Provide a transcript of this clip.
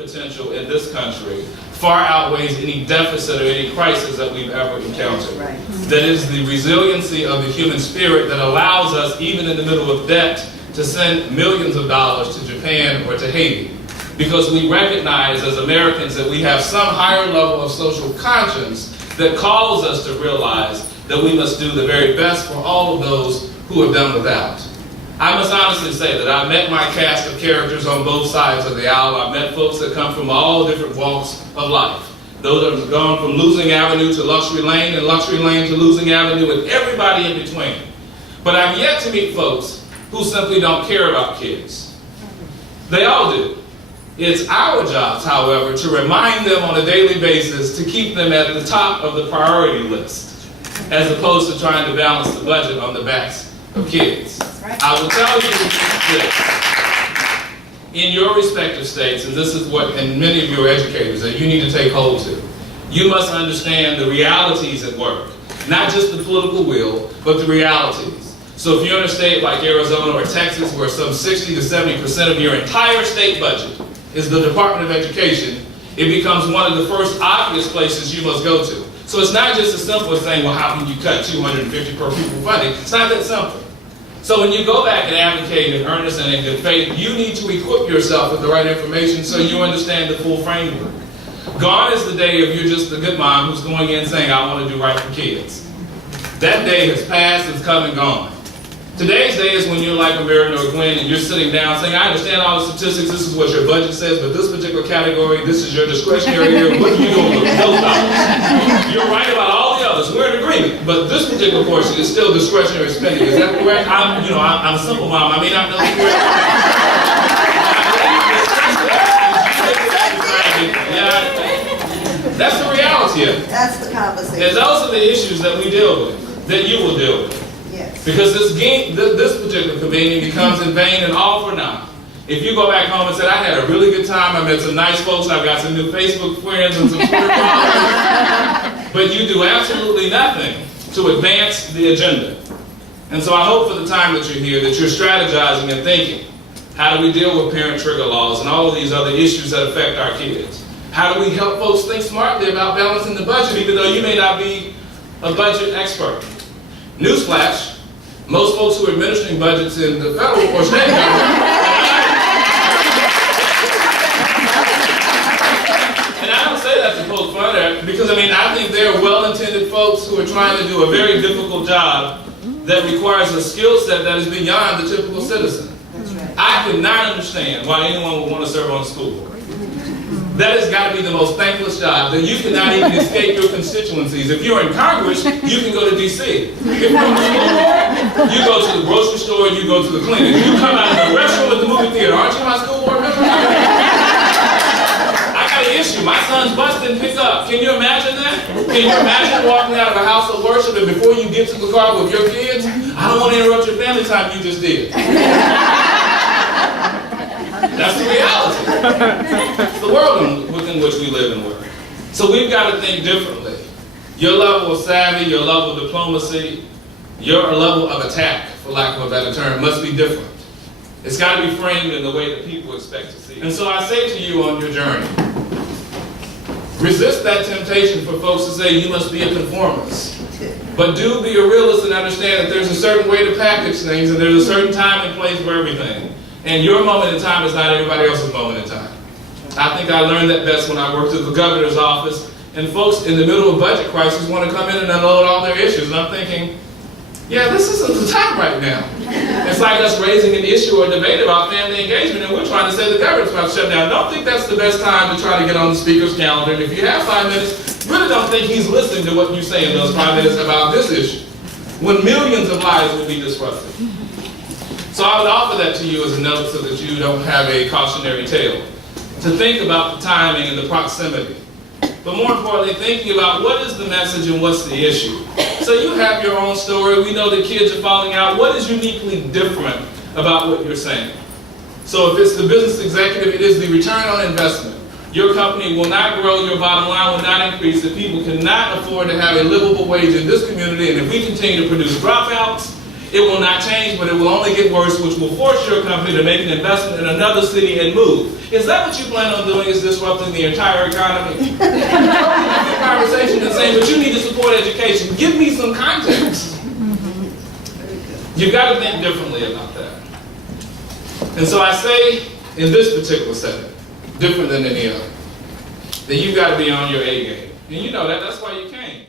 potential in this country far outweighs any deficit or any crisis that we've ever encountered. Right. That is the resiliency of the human spirit that allows us, even in the middle of debt, to send millions of dollars to Japan or to Haiti. Because we recognize as Americans that we have some higher level of social conscience that calls us to realize that we must do the very best for all of those who have done without. I must honestly say that I've met my cast of characters on both sides of the aisle. I've met folks that come from all different walks of life. Those that have gone from Losing Avenue to Luxury Lane and Luxury Lane to Losing Avenue and everybody in between. But I've yet to meet folks who simply don't care about kids. They all do. It's our jobs, however, to remind them on a daily basis to keep them at the top of the priority list, as opposed to trying to balance the budget on the backs of kids. Right. I will tell you this. In your respective states, and this is what, and many of you are educators, that you need to take hold to, you must understand the realities at work. Not just the political will, but the realities. So if you're in a state like Arizona or Texas, where some 60 to 70% of your entire state budget is the Department of Education, it becomes one of the first obvious places you must go to. So it's not just as simple as saying, well, how can you cut 250 per pupil funding? It's not that simple. So when you go back and advocate in earnest and in good faith, you need to equip yourself with the right information so you understand the full framework. Gone is the day of you're just the good mom who's going in saying, I want to do right for kids. That day has passed, it's come and gone. Today's day is when you're like a Byron or a Gwen and you're sitting down saying, I understand all the statistics, this is what your budget says, but this particular category, this is your discretionary area, what are you going to do with those dollars? You're right about all the others, we're in agreement, but this particular portion is still discretionary spending. Is that correct? I'm a simple mom, I may not know the correct. That's the reality of it. That's the conversation. And those are the issues that we deal with, that you will deal with. Yes. Because this particular convening becomes in vain and all for naught. If you go back home and say, I had a really good time, I met some nice folks, I've got some new Facebook friends and some Twitter followers, but you do absolutely nothing to advance the agenda. And so I hope for the time that you're here that you're strategizing and thinking, how do we deal with parent trigger laws and all of these other issues that affect our kids? How do we help folks think smartly about balancing the budget, even though you may not be a budget expert? Newsflash, most folks who are administering budgets in the federal or state government, and I don't say that to poke fun at, because I think they're well-intended folks who are trying to do a very difficult job that requires a skill set that is beyond the typical citizen. That's right. I could not understand why anyone would want to serve on a school board. That has got to be the most thankless job, that you cannot even escape your constituencies. If you're in Congress, you can go to D.C. If you're on the school board, you go to the grocery store, you go to the clinic. You come out of the restroom at the movie theater. Aren't you my school board member? I got an issue. My son's bus didn't pick up. Can you imagine that? Can you imagine walking out of a house of worship and before you get to the car with your kids, I don't want to interrupt your family time, you just did. That's the reality. It's the world within which we live and work. So we've got to think differently. Your level of savvy, your level of diplomacy, your level of attack, for lack of a better term, must be different. It's got to be framed in the way that people expect to see it. And so I say to you on your journey, resist that temptation for folks to say you must be a conformist. But do be a realist and understand that there's a certain way to package things and there's a certain time and place for everything. And your moment in time is not everybody else's moment in time. I think I learned that best when I worked at the governor's office, and folks in the middle of budget crisis want to come in and unload all their issues. And I'm thinking, yeah, this isn't the time right now. It's like us raising an issue or debate about family engagement, and we're trying to say the government's about to shut down. Don't think that's the best time to try to get on the speaker's calendar. And if you have 5 minutes, really don't think he's listening to what you say in those 5 minutes about this issue, when millions of lives will be disrupted. So I would offer that to you as a note so that you don't have a cautionary tale. To think about the timing and the proximity. But more importantly, thinking about what is the message and what's the issue. So you have your own story. We know that kids are falling out. What is uniquely different about what you're saying? So if it's the business executive, it is the return on investment. Your company will not grow, your bottom line will not increase, if people cannot afford to have a livable wage in this community, and if we continue to produce dropouts, It will not change, but it will only get worse, which will force your company to make an investment in another city and move. Is that what you plan on doing, is disrupting the entire economy? The conversation and saying, but you need to support education. Give me some context. You've got to think differently about that. And so I say, in this particular setting, different than any other, that you've got to be on your A game. And you know that, that's why you came.